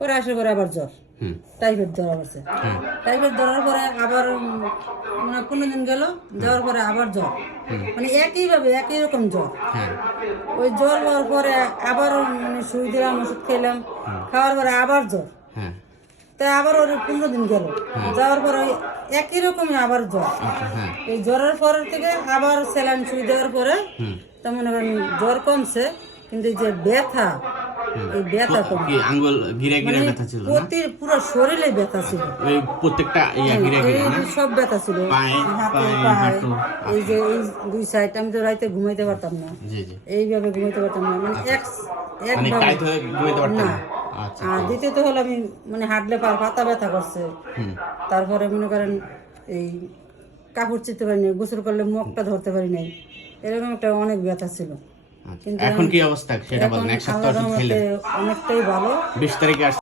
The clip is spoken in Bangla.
পরে আসার পরে আবার জ্বর, টাইফয়েড ধরা পড়ছে। টাইফয়েড ধরার পরে আবার মানে 15 দিন গেল, যাওয়ার পরে আবার জ্বর, মানে একইভাবে একই রকম জ্বর। ওই জ্বর হওয়ার পরে আবার মানে সুই দিলাম, ওষুধ খেলাম, খাওয়ার পরে আবার জ্বর। তাই আবার ওর 15 দিন গেল, যাওয়ার পরে ওই একই রকমই আবার জ্বর। এই জ্বরের পর থেকে আবার স্যালাইন সুই দেওয়ার পরে তা মনে করেন জ্বর কমছে, কিন্তু এই যে ব্যথা, এই ব্যথা কম, আঙ্গুল গিরা গিরা ব্যথা ছিল না, পুরো শরীরে ব্যথা ছিল, ওই প্রত্যেকটা গিরা গিরা না, সব ব্যথা ছিল, হাতে পায়ে, এই যে এই দুই সাইড। আমি তো রাতে ঘুমাইতে পারতাম না, এইভাবে ঘুমাইতে পারতাম না, মানে ঘুমাইতে না। আর দ্বিতীয়ত হলো আমি মানে হাঁটলে পাতা ব্যথা করছে, তারপরে মনে করেন এই কাপড় চিনতে পারি নাই, গোসল করলে মুখটা ধরতে পারি নাই, এরকম একটা অনেক ব্যথা ছিল। কিন্তু এখন কি অবস্থা সেটা বলেন। এক সপ্তাহ অনেকটাই ভালো। 20 তারিখে